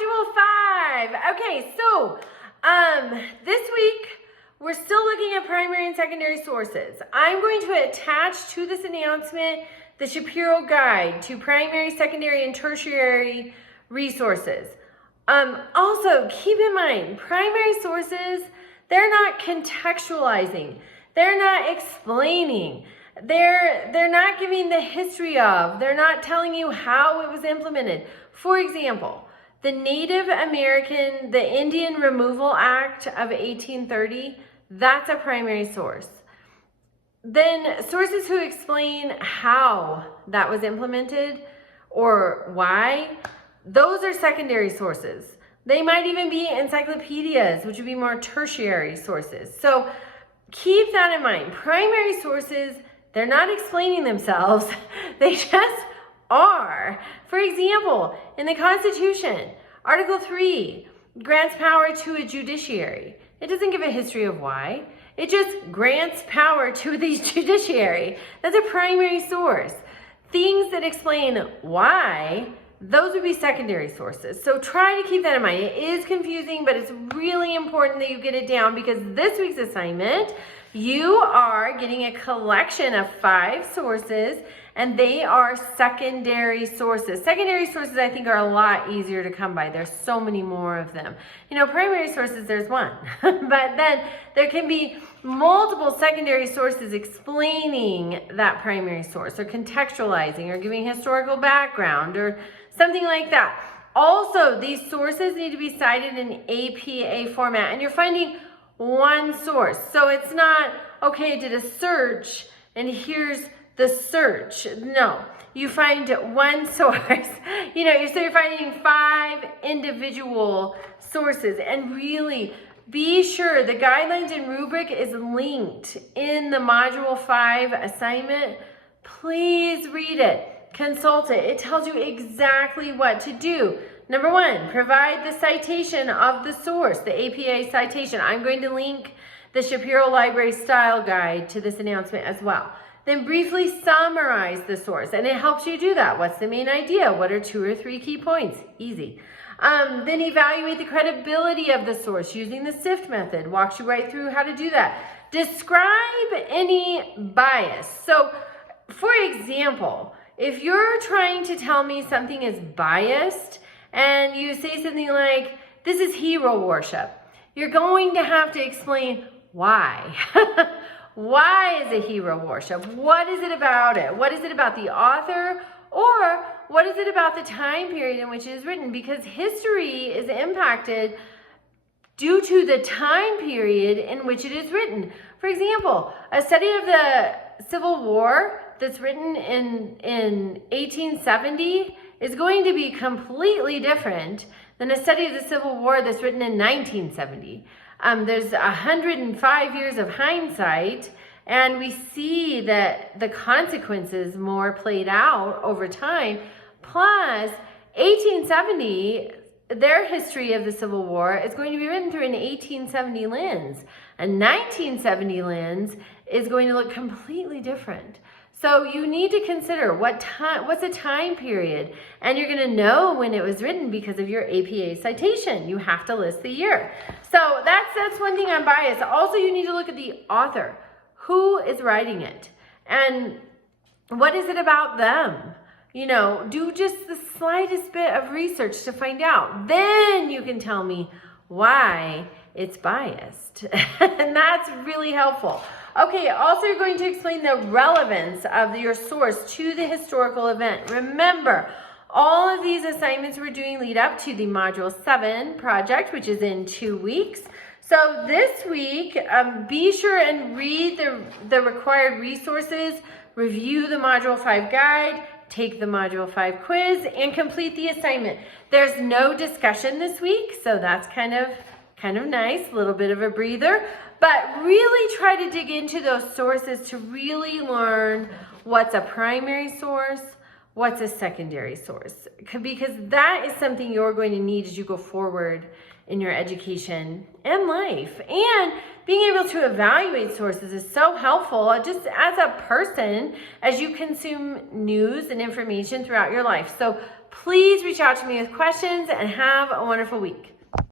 Module 5. Okay, so this week we're still looking at primary and secondary sources. I'm going to attach to this announcement the Shapiro Guide to Primary, Secondary, and Tertiary Resources. Also, keep in mind, primary sources, they're not contextualizing. They're not explaining. They're not giving the history of. They're not telling you how it was implemented. For example, the Native American, the Indian Removal Act of 1830, that's a primary source. Then sources who explain how that was implemented or why, those are secondary sources. They might even be encyclopedias, which would be more tertiary sources. So keep that in mind. Primary sources, they're not explaining themselves. They just are. For example, in the Constitution, Article 3 grants power to a judiciary. It doesn't give a history of why. It just grants power to the judiciary. That's a primary source. Things that explain why, those would be secondary sources. So try to keep that in mind. It is confusing, but it's really important that you get it down because this week's assignment, you are getting a collection of 5 sources and they are secondary sources. Secondary sources, I think, are a lot easier to come by. There's so many more of them. You know, primary sources, there's one. But then there can be multiple secondary sources explaining that primary source or contextualizing or giving historical background or something like that. Also, these sources need to be cited in APA format. And you're finding one source. So it's not, okay, I did a search and here's the search. No, you find one source. You know, so you're finding 5 individual sources, and really be sure the guidelines and rubric is linked in the Module 5 assignment. Please read it, consult it. It tells you exactly what to do. Number 1, provide the citation of the source, the APA citation. I'm going to link the Shapiro Library Style Guide to this announcement as well. Then briefly summarize the source, and it helps you do that. What's the main idea? What are 2 or 3 key points? Easy. Then evaluate the credibility of the source using the SIFT method. Walks you right through how to do that. Describe any bias. So, for example, if you're trying to tell me something is biased, and you say something like, this is hero worship, you're going to have to explain why. Why is it hero worship? What is it about it? What is it about the author? Or what is it about the time period in which it is written? Because history is impacted due to the time period in which it is written. For example, a study of the Civil War that's written in 1870 is going to be completely different than a study of the Civil War that's written in 1970. There's 105 years of hindsight, and we see that the consequences more played out over time. Plus, 1870, their history of the Civil War is going to be written through an 1870 lens. A 1970 lens is going to look completely different. So you need to consider what's the time period, and you're going to know when it was written because of your APA citation. You have to list the year. So that's one thing on bias. Also, you need to look at the author. Who is writing it? And what is it about them? You know, do just the slightest bit of research to find out. Then you can tell me why it's biased. And that's really helpful. Okay, also you're going to explain the relevance of your source to the historical event. Remember, all of these assignments we're doing lead up to the Module 7 project, which is in 2 weeks. So this week, be sure and read the required resources, review the Module 5 guide, take the Module 5 quiz, and complete the assignment. There's no discussion this week, so that's kind of nice, a little bit of a breather. But really try to dig into those sources to really learn what's a primary source, what's a secondary source, because that is something you're going to need as you go forward in your education and life. And being able to evaluate sources is so helpful just as a person as you consume news and information throughout your life. So Please reach out to me with questions and have a wonderful week.